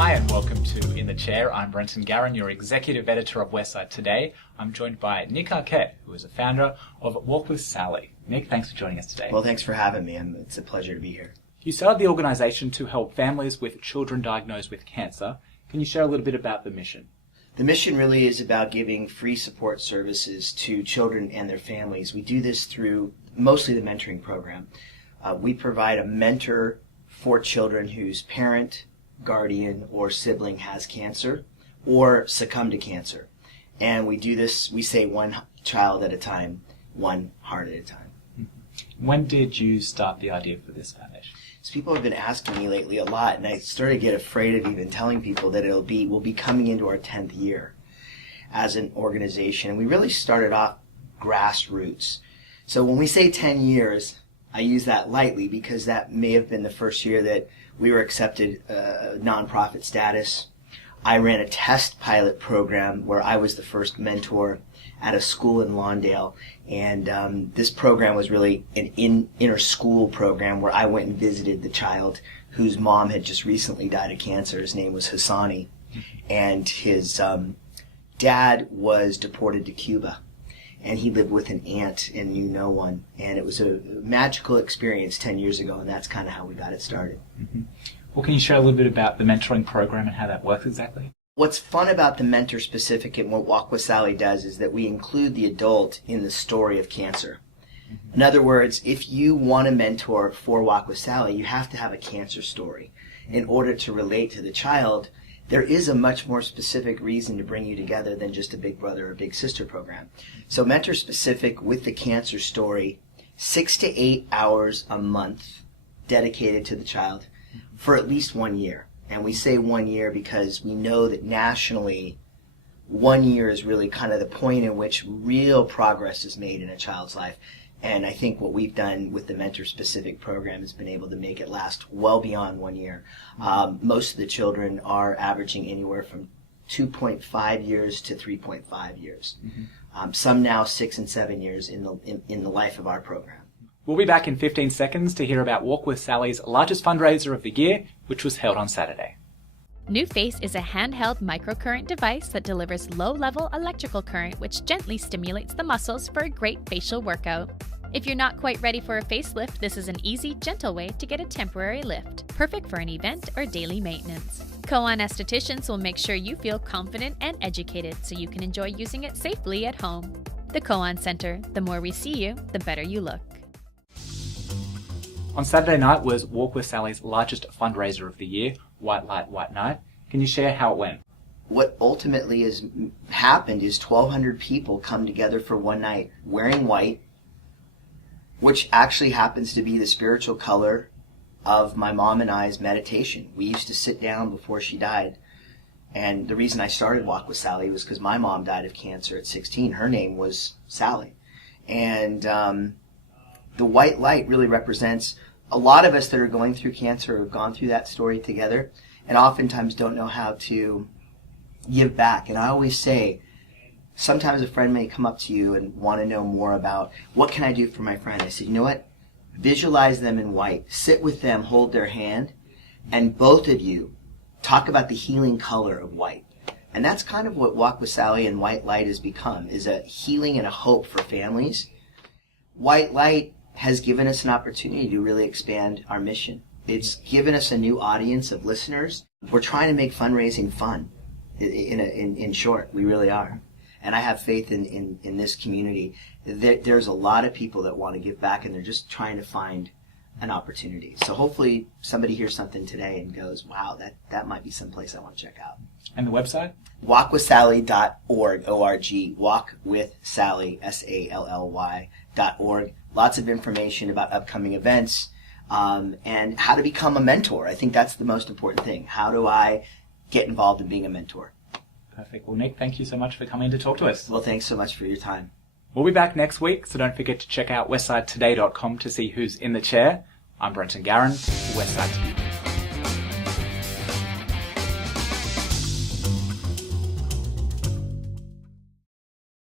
Hi and welcome to In the Chair. I'm Brenton Garen, your Executive Editor of Westside. Today, I'm joined by Nick Arquette, who is a founder of Walk with Sally. Nick, thanks for joining us today. Well, thanks for having me. It's a pleasure to be here. You started the organisation to help families with children diagnosed with cancer. Can you share a little bit about the mission? The mission really is about giving free support services to children and their families. We do this through mostly the mentoring program. We provide a mentor for children whose parent, guardian, or sibling has cancer or succumbed to cancer. And we do this, we say one child at a time, one heart at a time. When did you start the idea for this foundation? So people have been asking me lately a lot, and I started to get afraid of even telling people that we'll be coming into our 10th year as an organization. We really started off grassroots. So when we say 10 years, I use that lightly because that may have been the first year that we were accepted nonprofit status. I ran a test pilot program where I was the first mentor at a school in Lawndale, and this program was really an inter-school program where I went and visited the child whose mom had just recently died of cancer. His name was Hassani, and his dad was deported to Cuba, and he lived with an aunt and knew no one, and it was a magical experience 10 years ago, and that's kind of how we got it started. Mm-hmm. Well, can you share a little bit about the mentoring program and how that works exactly? What's fun about the mentor specific and what Walk with Sally does is that we include the adult in the story of cancer. Mm-hmm. In other words, if you want a mentor for Walk with Sally, you have to have a cancer story. In order to relate to the child, there is a much more specific reason to bring you together than just a big brother or big sister program. So mentor specific with the cancer story, 6 to 8 hours a month dedicated to the child for at least 1 year. And we say 1 year because we know that nationally, 1 year is really kind of the point in which real progress is made in a child's life. And I think what we've done with the mentor-specific program has been able to make it last well beyond 1 year. Most of the children are averaging anywhere from 2.5 years to 3.5 years. Mm-hmm. Some now 6 and 7 years in the life of our program. We'll be back in 15 seconds to hear about Walk with Sally's largest fundraiser of the year, which was held on Saturday. NuFace is a handheld microcurrent device that delivers low-level electrical current which gently stimulates the muscles for a great facial workout. If you're not quite ready for a facelift, this is an easy, gentle way to get a temporary lift, perfect for an event or daily maintenance. Koan estheticians will make sure you feel confident and educated so you can enjoy using it safely at home. The Koan Center, the more we see you, the better you look. On Saturday night was Walk with Sally's largest fundraiser of the year, White Light, White Night. Can you share how it went? What ultimately has happened is 1,200 people come together for one night wearing white, which actually happens to be the spiritual color of my mom and I's meditation. We used to sit down before she died, and the reason I started Walk with Sally was because my mom died of cancer at 16. Her name was Sally. And the white light really represents a lot of us that are going through cancer have gone through that story together and oftentimes don't know how to give back. And I always say, sometimes a friend may come up to you and want to know more about, what can I do for my friend? I said, you know what? Visualize them in white. Sit with them, hold their hand, and both of you talk about the healing color of white. And that's kind of what Walk with Sally and White Light has become, is a healing and a hope for families. White Light has given us an opportunity to really expand our mission. It's given us a new audience of listeners. We're trying to make fundraising fun. In short, we really are. And I have faith in this community. There's a lot of people that want to give back, and they're just trying to find an opportunity. So hopefully somebody hears something today and goes, wow, that might be someplace I want to check out. And the website? walkwithsally.org, O-R-G, walkwithsally, S-A-L-L-Y.org. Lots of information about upcoming events and how to become a mentor. I think that's the most important thing. How do I get involved in being a mentor? Perfect. Well, Nick, thank you so much for coming to talk to us. Well, thanks so much for your time. We'll be back next week, so don't forget to check out westsidetoday.com to see who's in the chair. I'm Brenton Garen for Westside.